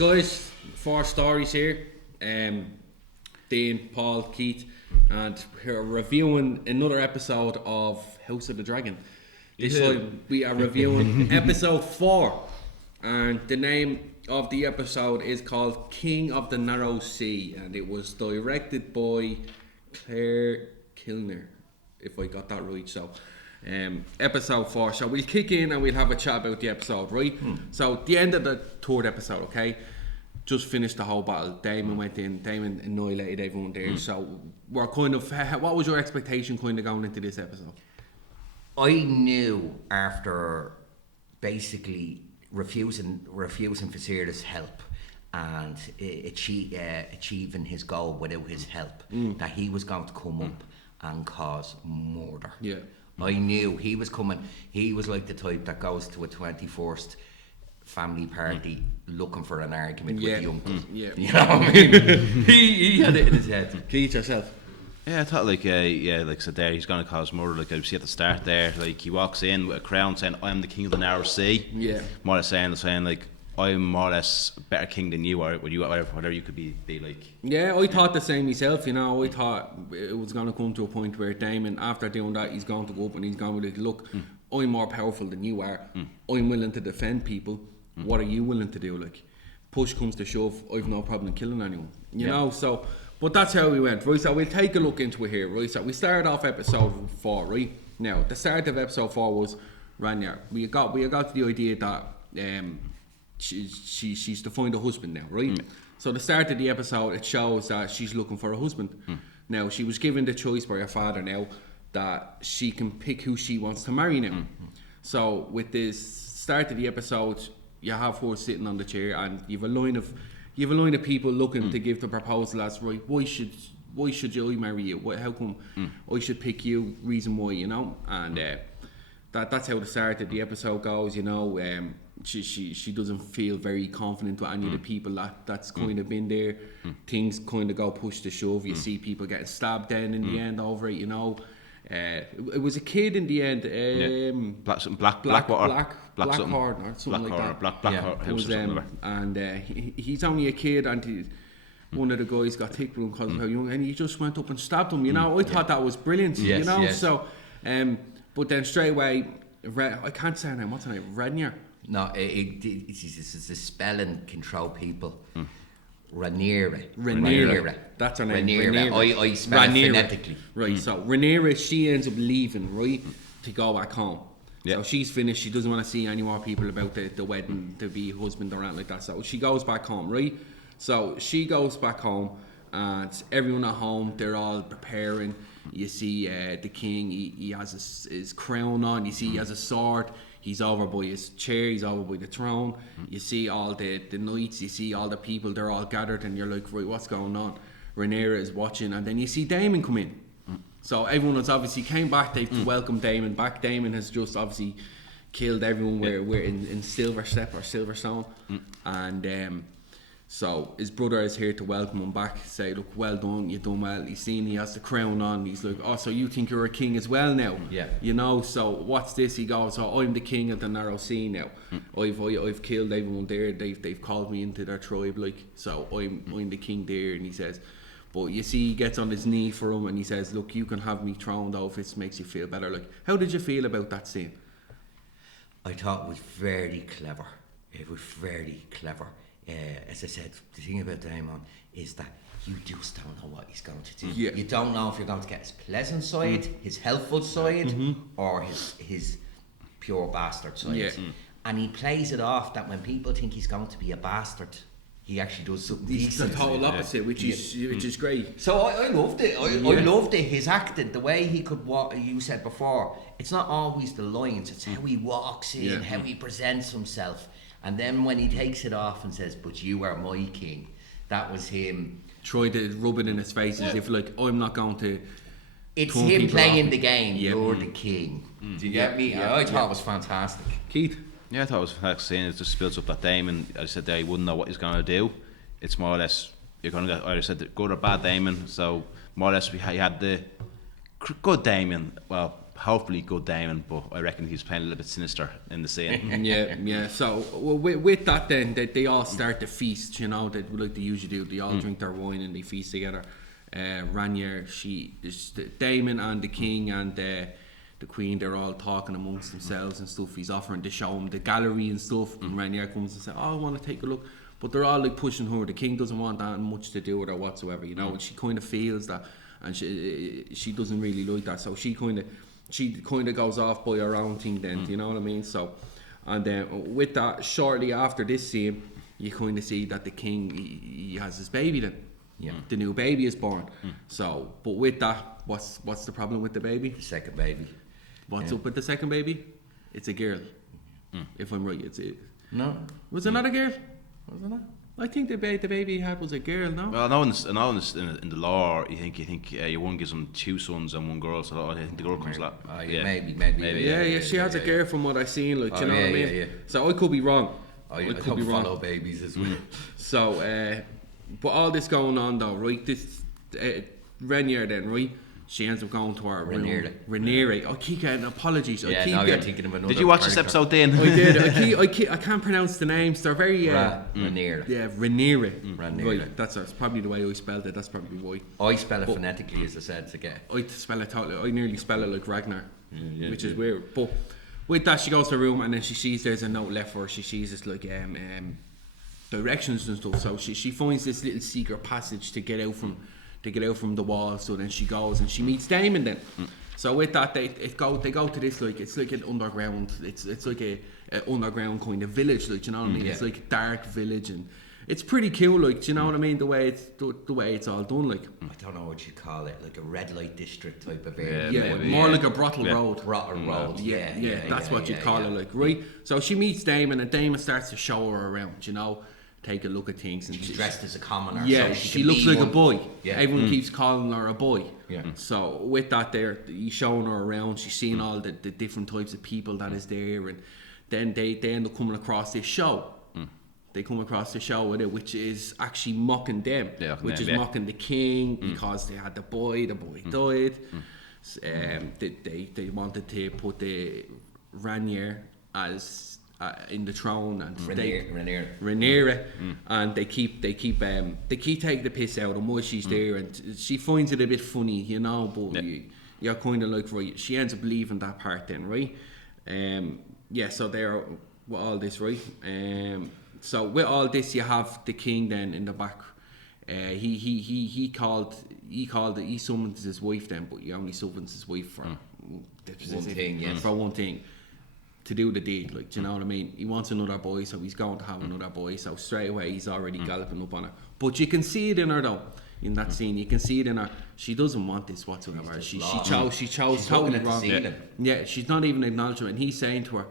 Right, guys, 4 stories here. Dean, Paul, Keith, and we're reviewing another episode of House of the Dragon. This time we are reviewing episode 4, and the name of the episode is called King of the Narrow Sea, and it was directed by Claire Kilner, if I got that right. So episode 4, so we'll kick in and we'll have a chat about the episode, right? So the end of the 3rd episode, okay, just finished the whole battle. Damon went in, Damon annihilated everyone there. So we're kind of, what was your expectation kind of going into this episode? I knew after basically refusing Viserys' help and achieving his goal without his help, that he was going to come up and cause murder. Yeah. I knew he was coming. He was like the type that goes to a 21st family party looking for an argument with the uncle. Yeah. You know what I mean? he had it in his head. Keith, yourself? Yeah, I thought like I said there, he's gonna cause murder. Like I see at the start there, like he walks in with a crown saying, "I'm the king of the narrow sea." Yeah. More or less saying like, I'm more or less a better king than you are. Whatever you could be like. Yeah, I thought the same myself. You know, I thought it was going to come to a point where Damon, after doing that, he's going to go up and he's going to be like, look, I'm more powerful than you are. I'm willing to defend people. What are you willing to do? Like, push comes to shove, I've no problem killing anyone. You know, so, but that's how we went, right? So we'll take a look into it here, right? So we started off episode 4, right? Now, the start of episode 4 was Rhaenyra. We got to the idea that she's to find a husband now, right? So the start of the episode, it shows that she's looking for a husband. Now, she was given the choice by her father now that she can pick who she wants to marry now. So with this start of the episode, you have her sitting on the chair and you have a line of people looking to give the proposal as, right, why should I marry you? How come I should pick you? Reason why, you know? And that's how the start of the episode goes, you know. She doesn't feel very confident with any of the people that's kind of been there. Things kind of go push to shove. You see people getting stabbed down in the end over it, you know. It was a kid in the end. Blackwater. Blackhorn or something like that. Blackhorn House or something. And he's only a kid, and one of the guys got ticked with him because of how young, and he just went up and stabbed him. You know, I thought that was brilliant. Yes, you know, yes. so but then straight away, I can't say her name. What's her name? Rhaenyra. No, it's the spelling control people. Rhaenyra. That's her name. Rhaenyra. I spell it phonetically. Right, so Rhaenyra, she ends up leaving, right, to go back home. Yeah. So she's finished. She doesn't want to see any more people about the wedding to be husband or anything like that. So she goes back home, right? So she goes back home, and everyone at home, they're all preparing. You see the king, he has his crown on. You see he has a sword. He's over by his chair, he's over by the throne. You see all the knights, you see all the people, they're all gathered, and you're like, right, what's going on? Rhaenyra is watching, and then you see Daemon come in. So everyone has obviously came back to welcome Daemon back. Daemon has just obviously killed everyone we're in Silver Step or Silverstone. And so his brother is here to welcome him back, say, look, well done, you've done well. He's seen he has the crown on. He's like, oh, so you think you're a king as well now? Yeah. You know, so what's this? He goes, oh, I'm the king of the narrow sea now. I've killed everyone there. They've called me into their tribe, like, so I'm the king there. And he says, but you see, he gets on his knee for him and he says, look, you can have me throned though if this makes you feel better. Like, how did you feel about that scene? I thought it was very clever. It was very clever. As I said, the thing about Daemon is that you just don't know what he's going to do. Yeah. You don't know if you're going to get his pleasant side, his helpful side, or his pure bastard side. Yeah. And he plays it off that when people think he's going to be a bastard, he actually does something He's the decent. total opposite, which is great. So I loved it. I loved it. His acting, the way he could walk. You said before, it's not always the lines; it's how he walks in, how he presents himself. And then when he takes it off and says, but you are my king, that was him. Tried to rub it in his face as if, like, I'm not going to. It's him playing the game. Yeah. You're the king. Do you get me? I thought it was fantastic. Keith? Yeah, I thought it was fantastic scene. It just builds up that Damon. I said there, he wouldn't know what he's going to do. It's more or less, you're going to get either said good or bad Damon. So more or less, he had the good Damon. Well, hopefully good Damon, but I reckon he's playing a little bit sinister in the scene. Yeah. So with that, then they all start to feast. You know, like they usually do. They all drink their wine and they feast together. Ranier, Damon and the king and the queen, they're all talking amongst themselves and stuff. He's offering to show them the gallery and stuff. And Ranier comes and says, "Oh, I want to take a look." But they're all like pushing her. The king doesn't want that much to do with her whatsoever, you know. And she kind of feels that, and she doesn't really like that. So she kind of goes off by her own thing. Then, you know what I mean? So, and then with that, shortly after this scene, you kind of see that the king he has his baby. Then, the new baby is born. So, but with that, what's the problem with the baby? The second baby. What's up with the second baby? It's a girl. If I'm right, No. Was it not a girl? Wasn't it? I think the baby he had was a girl, no? Well, no, in the law, you think your one gives him 2 sons and 1 girl, so I think the girl comes last. Maybe. Yeah, she has a girl from what I've seen, like, do you know what I mean? Yeah. So I could be wrong. I could be wrong. Follow babies as well. So, but all this going on though, right? This Renier then, right? She ends up going to her room. Rhaenyra. I keep getting apologies. Yeah, now you're thinking of another. Did you watch this episode then? I did. I can't pronounce the names. They're very. Rhaenyra. Yeah, Rhaenyra. Rhaenyra. Right, that's probably the way I spelled it. That's probably why. I spell it phonetically, as I said, to get. I spell it totally. I nearly spell it like Ragnar, which is weird. But with that, she goes to her room and then she sees there's a note left for her. She sees this like directions and stuff. So she finds this little secret passage to get out from the wall. So then she goes and she meets Damon then. So with that, they go to this like it's like an underground. It's like a underground kind of village, like, you know what I mean? It's like a dark village and it's pretty cool, like, do you know what I mean? The way it's all done, like. I don't know what you call it, like a red light district type of area. Yeah, more like a brothel road. Brothel road. Yeah, that's what you call it, like, right? So she meets Damon and Damon starts to show her around, you know. Take a look at things, and she's dressed as a commoner. Yeah, so she looks like a boy. Yeah. Everyone keeps calling her a boy. Yeah. So with that, he's showing her around. She's seeing all the different types of people that is there, and then they end up coming across this show. They come across the show with it, which is actually mocking them, mocking the king because they had the boy. The boy died. They wanted to put the Ranier as. In the throne and Rhaenyra, and they keep taking the piss out of why she's there, and she finds it a bit funny, you know. But you're kind of like, right, she ends up leaving that part then, right? So they're with all this, right? So with all this, you have the king then in the back. He summons his wife then, but he only summons his wife for one thing. To do the deed, like, do you know what I mean? He wants another boy, so he's going to have another boy. So straight away, he's already galloping up on her. But you can see it in her though. In that scene, you can see it in her. She doesn't want this whatsoever. She chose totally wrong. Yeah, she's not even acknowledging it. And he's saying to her,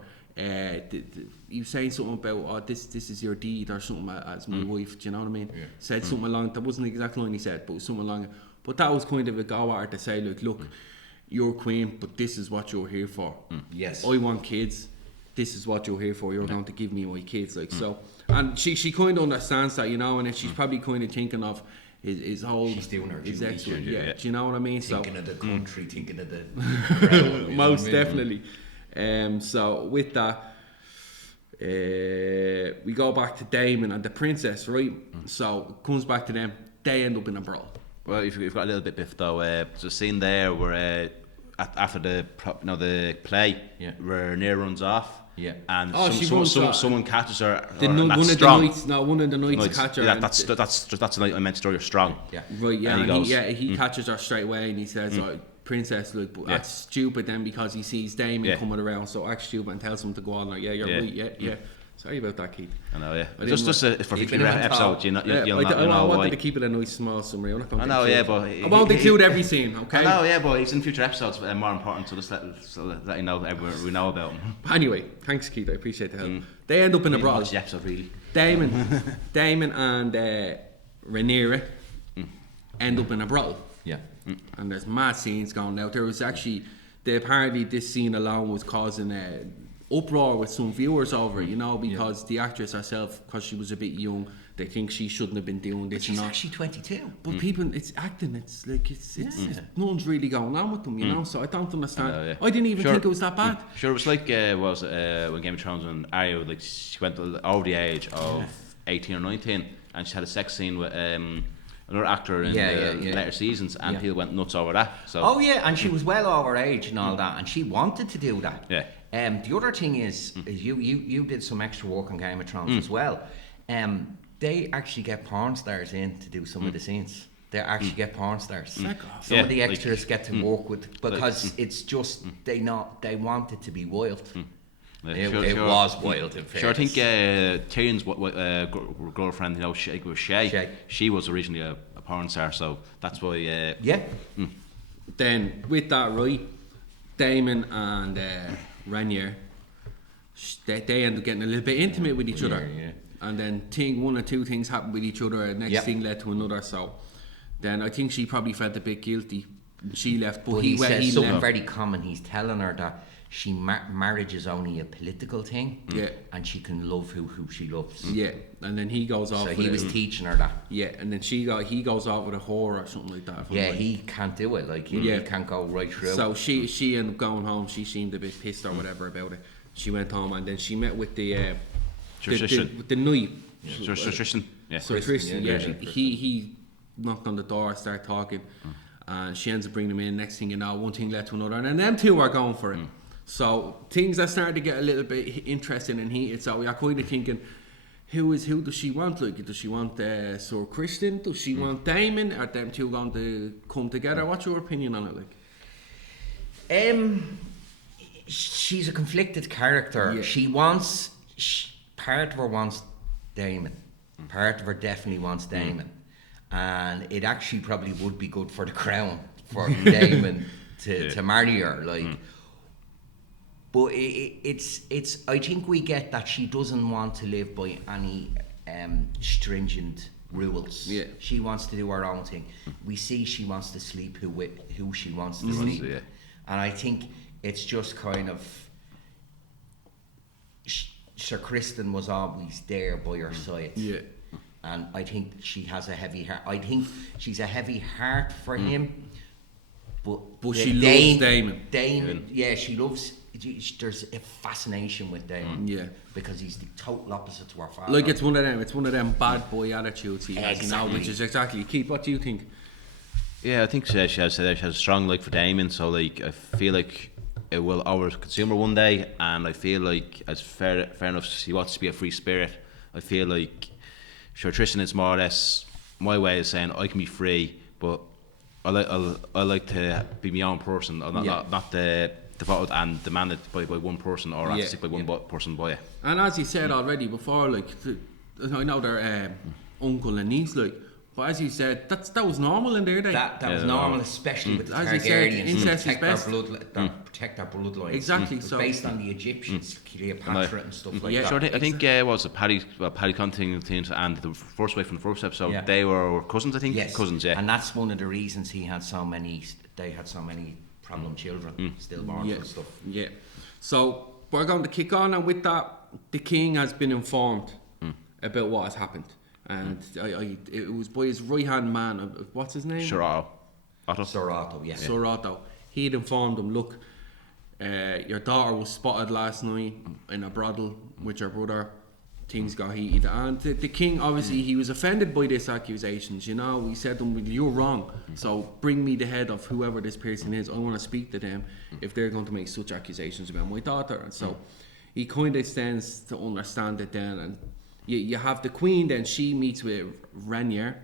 he was saying something about, this is your deed or something as my wife. Do you know what I mean? Said something along. That wasn't the exact line he said, but it was something along. But that was kind of a go at her to say, like, look. You're queen, but this is what you're here for. Yes. I want kids. This is what you're here for. You're going to give me my kids, like so. And she kind of understands that, you know, and she's probably kind of thinking of his whole. She's doing her his duties. Do you know what I mean? Thinking of the country, thinking of the. Most definitely. So with that, we go back to Damon and the princess, right? So it comes back to them. They end up in a brawl. Well, you've got a little bit biff though. There's a scene there where after the play, where Rhaenyra runs off, and someone catches her. One of the knights catch her. Yeah, that's the night I meant to throw. You're strong. Yeah, right. Yeah, and he catches her straight away, and he says, "Princess, look, but that's stupid." Then because he sees Damon coming around, so acts stupid and tells him to go on. Like, you're right. Yeah. Sorry about that, Keith. I know, Just for future episodes, I wanted to keep it a nice small summary. But I won't include every scene, okay? I know, but it's in future episodes more important, so just let you know we know about him. Anyway, thanks, Keith. I appreciate the help. They end up in a brawl. Watch the episode, really. Damon and Rhaenyra end up in a brawl. Yeah. And there's mad scenes going out. There was actually apparently this scene alone was causing uproar with some viewers over it, you know, because the actress herself, because she was a bit young, They think she shouldn't have been doing this. But she's actually 22. But people, it's acting. It's like it's nothing's really going on with them, you know. So I don't understand. I didn't even think it was that bad. Sure, it was like when Game of Thrones when Arya, like, she went over the age of 18 or 19, and she had a sex scene with another actor in later seasons, and people went nuts over that. So and she was well over age and all that, and she wanted to do that. Yeah. The other thing is you did some extra work on Game of Thrones as well. They actually get porn stars in to do some of the scenes. They actually get porn stars. Some of the extras get to work with, because it's just they want it to be wild. It was wild. In fairness. Sure, I think Tyrion's girlfriend, you know, Shay. She was originally a porn star, so that's why. Then with that, right, Daemon and Rhaenyra, they end up getting a little bit intimate with each other. And then one or two things happened with each other. Next thing led to another. So then I think she probably felt a bit guilty. She left, but he says something very common. He's telling her that marriage is only a political thing. And she can love who she loves. And then he goes off. So he was teaching her that. And then he goes off with a whore or something like that. He can't do it. Like he can't go right through. So she ended up going home. She seemed a bit pissed or whatever about it. She went home, and then she met with the knight. Sir Tristan. So Tristan, he knocked on the door, started talking, and she ends up bringing him in. Next thing you know, one thing led to another, and then them two are going for it. So things are starting to get a little bit interesting and heated. So we are kind of thinking, who does she want? Like, does she want Sir Tristan? Does she want Daemon? Are them two going to come together? What's your opinion on it? Like, she's a conflicted character. She wants. Part of her wants Daemon. Part of her definitely wants Daemon. And it actually probably would be good for the crown for Daemon to marry her. Like, but it's. I think we get that she doesn't want to live by any stringent rules. She wants to do her own thing. We see she wants to sleep who she wants to sleep. And I think it's just kind of. Sir Kristen was always there by her side. And I think she has a heavy heart. I think she's a heavy heart for him. But she loves Daemon. She loves. There's a fascination with Daemon. Because he's the total opposite to her father. Like, it's one of them bad boy attitudes he has now, which is exactly. Keith, what do you think? Yeah, I think she has a strong like for Daemon. So like, I feel like it will over-consume her one day, and I feel like, as fair enough, she wants to be a free spirit. I feel like Sir Tristan is more or less my way of saying I can be free, but I like to be my own person, not devoted and demanded by one person, or asked by one person by it. And as you said already before, like, I know they're uncle and niece, like. But as you said, that was normal in their day. That was normal, especially with the Targaryens, protect their bloodlines. Exactly. So based on the Egyptians, Cleopatra and stuff like that. So I think was it Paddy Contington and the first wife from the first episode. They were cousins, I think. Yes. Cousins, and that's one of the reasons they had so many problem children, stillborn and stuff. So we're going to kick on, and with that, the king has been informed about what has happened. And it was by his right-hand man, what's his name? Sir Otto. Sir Otto, yeah. Sir Otto. He had informed him, look, your daughter was spotted last night in a brothel with your brother. Things got heated. And the king, obviously, he was offended by these accusations, you know. He said to him, well, you're wrong, so bring me the head of whoever this person is. I want to speak to them if they're going to make such accusations about my daughter. And so he kind of stands to understand it then, and you have the queen. Then she meets with Rhaenyra.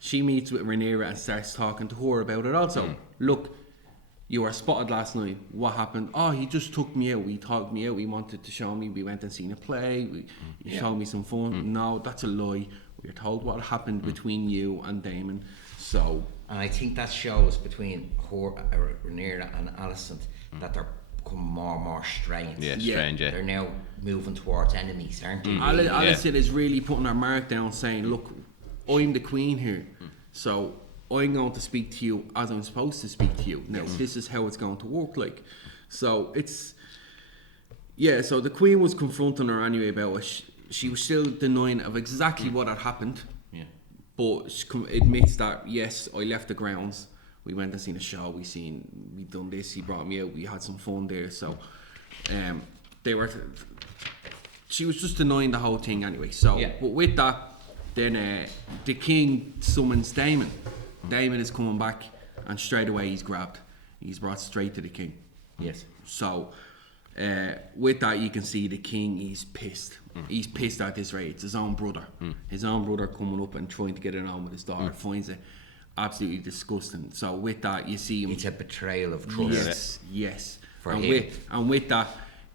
She meets with Rhaenyra and starts talking to her about it also. Look, you were spotted last night. What happened? Oh, he just took me out. He talked me out. He wanted to show me. We went and seen a play. He showed me some fun. No, that's a lie. We're told what happened between you and Daemon. So, and I think that shows between Rhaenyra and Alicent that they're becoming more and more strained. They're now moving towards enemies, aren't they? Alicent is really putting her mark down, saying, look, I'm the queen here, so I'm going to speak to you as I'm supposed to speak to you. Now, this is how it's going to work, like. So it's... Yeah, so the queen was confronting her anyway about it. she was still denying of exactly what had happened. Yeah. But she admits that, yes, I left the grounds. We went and seen a show. We done this. He brought me out. We had some fun there. So, she was just denying the whole thing anyway. So, but with that, then the king summons Damon. Damon is coming back, and straight away he's grabbed. He's brought straight to the king. Yes. So, with that, you can see the king. He's pissed. He's pissed at this rate. It's his own brother. His own brother coming up and trying to get it on with his daughter. Finds it absolutely disgusting. So with that, you see him. It's a betrayal of trust. Yes. For and him. With that,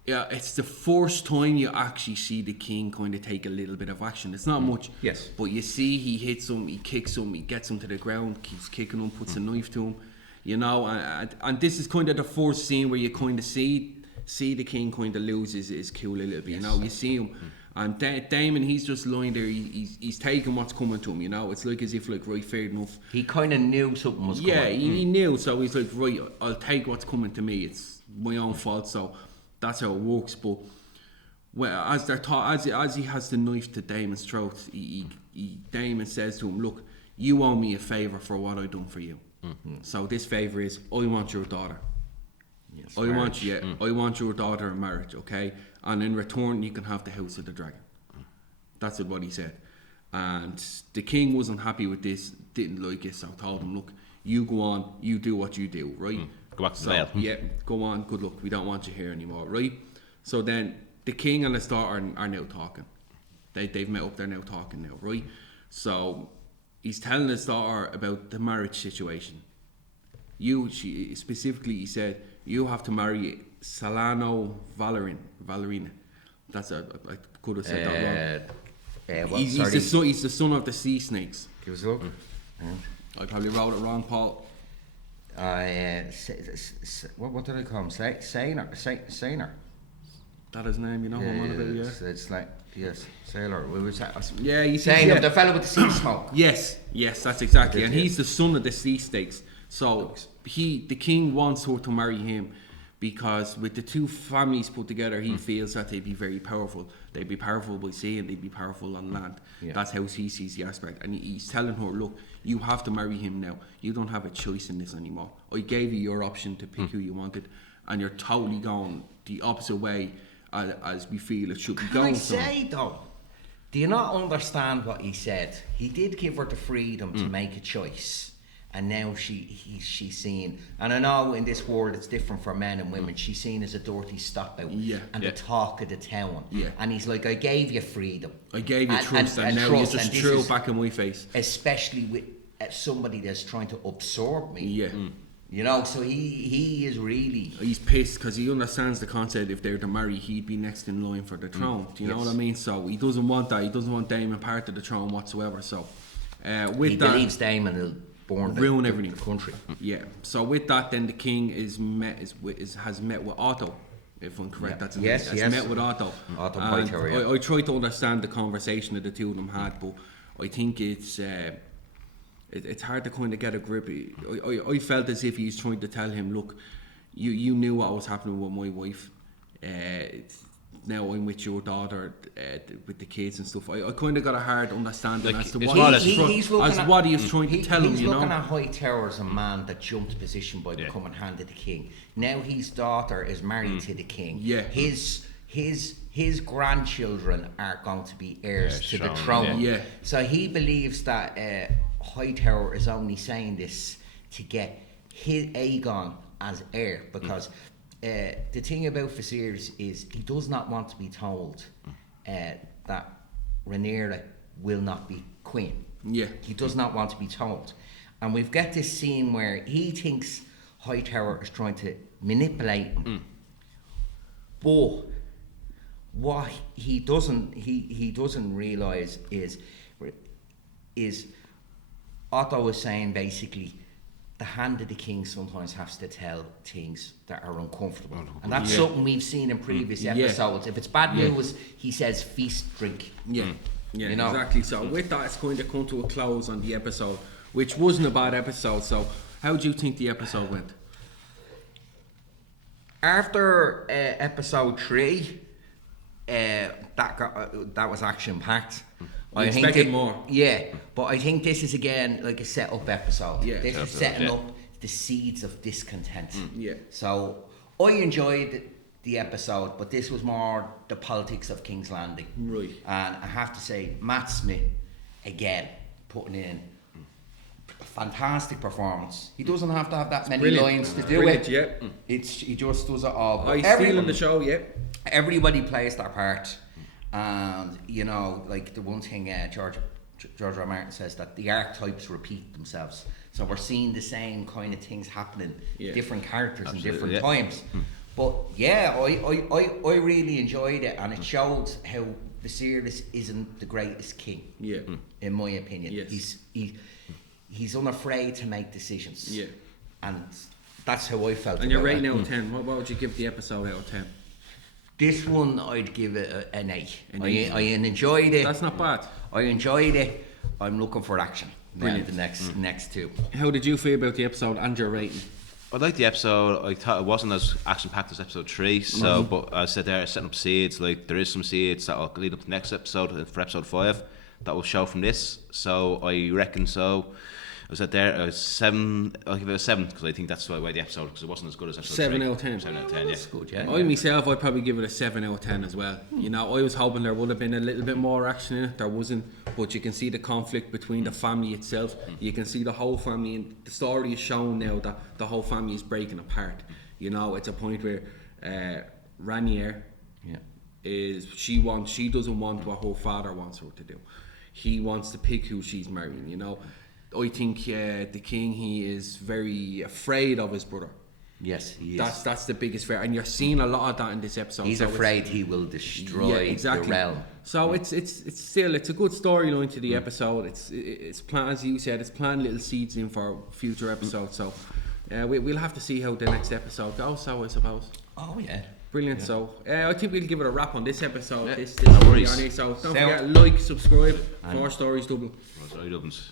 yeah, it's the first time you actually see the king kind of take a little bit of action. It's not much. Yes. But you see, he hits him, he kicks him, he gets him to the ground, keeps kicking him, puts a knife to him. You know, and this is kind of the first scene where you kind of see the king kind of lose his cool a little bit. You know, you see him. And Damon, he's just lying there. He's taking what's coming to him. You know, it's like as if right, fair enough. He kind of knew something was coming. Yeah, he knew. So he's like, right, I'll take what's coming to me. It's my own fault. So that's how it works. But well, as he has the knife to Damon's throat, Damon says to him, "Look, you owe me a favour for what I done for you. So this favour is, I want your daughter. Yes, I want your daughter in marriage, okay? And in return, you can have the House of the Dragon." That's what he said. And the king wasn't happy with this, didn't like it, so told him, "Look, you go on, you do what you do, right? Go back to so, Vale. Yeah, go on, good luck, we don't want you here anymore, right?" So then the king and his daughter are now talking. They've met up, they're now talking now, right? So he's telling his daughter about the marriage situation. He said, "You have to marry Salano Valerina." That's I could have said that wrong. He's the son of the sea snakes. Give us a look. I probably wrote it wrong, Paul. What did I call him? Sailor. That his name, you know what I'm on about, yeah? It's like, yes, Sailor. Yeah, you see, Sailor, the fellow with the sea smoke. Yes, that's exactly. And he's the son of the sea snakes. So the king wants her to marry him because with the two families put together, he feels that they'd be very powerful. They'd be powerful by sea and they'd be powerful on land. Yeah. That's how he sees the aspect. And he's telling her, "Look, you have to marry him now. You don't have a choice in this anymore. I gave you your option to pick who you wanted, and you're totally going the opposite way as we feel it should be going." Can I say though, do you not understand what he said? He did give her the freedom to make a choice. And now she's seen, and I know in this world it's different for men and women. She's seen as a dirty stop out and the talk of the town. Yeah. And he's like, "I gave you freedom. I gave you trust, and now you just threw it back in my face." Especially with somebody that's trying to absorb me. Yeah. You know, so he is really... He's pissed because he understands the concept. If they're to marry, he'd be next in line for the throne. Do you know what I mean? So he doesn't want that. He doesn't want Damon part of the throne whatsoever. So he believes Damon will ruin everything. The country. Yeah. So with that, then the king has met with Otto. If I'm correct, that's his name. Has met with Otto. Otto Hightower, yeah. I tried to understand the conversation that the two of them had, but I think it's hard to kind of get a grip. I felt as if he's trying to tell him, "Look, you knew what was happening with my wife. Now I'm with your daughter, with the kids and stuff." I kind of got a hard understanding as to what he was trying to tell him. He's looking at Hightower as a man that jumped position by becoming hand of the king. Now his daughter is married to the king. Yeah. His grandchildren are going to be heirs to the throne. Yeah. So he believes that Hightower is only saying this to get Aegon as heir, because the thing about Viserys is he does not want to be told that Rhaenyra will not be queen. Yeah. He does not want to be told. And we've got this scene where he thinks Hightower is trying to manipulate him. But what he doesn't realise is Otto is saying basically the hand of the king sometimes has to tell things that are uncomfortable. And that's something we've seen in previous episodes. If it's bad news, he says feast, drink. Yeah, you know? Exactly. So with that, it's going to come to a close on the episode, which wasn't a bad episode. So how do you think the episode went? After episode 3, that was action packed. You expected more. Yeah, but I think this is again like a set-up episode. Yeah. This is setting up the seeds of discontent. Yeah. So I enjoyed the episode, but this was more the politics of King's Landing. Right. And I have to say, Matt Smith, again, putting in a fantastic performance. He doesn't have to have that many Brilliant. lines to do Brilliant, it. yeah. He just does it all. Oh, he's But stealing the show, yeah. everybody plays their part, and you know, like the one thing George R. R. Martin says, that the archetypes repeat themselves. So we're seeing the same kind of things happening, Yeah. different characters in Absolutely, different yeah. times. But yeah, I really enjoyed it, and it showed how Viserys isn't the greatest king. Yeah. In my opinion, Yes. he's unafraid to make decisions. Yeah. And that's how I felt. And you're about rating it. out of 10. What would you give the episode out of 10? This one, I'd give it an 8. An 8. I enjoyed it. That's not bad. I enjoyed it. I'm looking for action. Brilliant. The next two. How did you feel about the episode and your rating? I liked the episode. I thought it wasn't as action packed as episode 3. So, but I said there, setting up seeds. Like there is some seeds that will lead up to the next episode for episode 5 that will show from this. So I reckon so. I said there a 7. I'll give it a 7 because I think that's the way the episode, because it wasn't as good as episode 7 3. out of 10. 7 out of 10. Yeah. That's good, yeah. I myself, I'd probably give it a 7 out of 10 as well. You know, I was hoping there would have been a little bit more action in it. There wasn't, but you can see the conflict between the family itself. You can see the whole family, and the story is shown now that the whole family is breaking apart. You know, it's a point where Rhaenyra she doesn't want what her father wants her to do. He wants to pick who she's marrying. You know, I think the king, he is very afraid of his brother. Yes, he is. That's the biggest fear, and you're seeing a lot of that in this episode. He's So afraid he will destroy the realm. So it's still a good storyline to the episode. It's plant, as you said, it's planting little seeds in for future episodes. So we'll have to see how the next episode goes. So I suppose. Oh yeah. Brilliant. So I think we'll give it a wrap on this episode. Yeah. This No worries. So don't forget, like, subscribe. 4 Stories Dublin. Sorry, Dublins.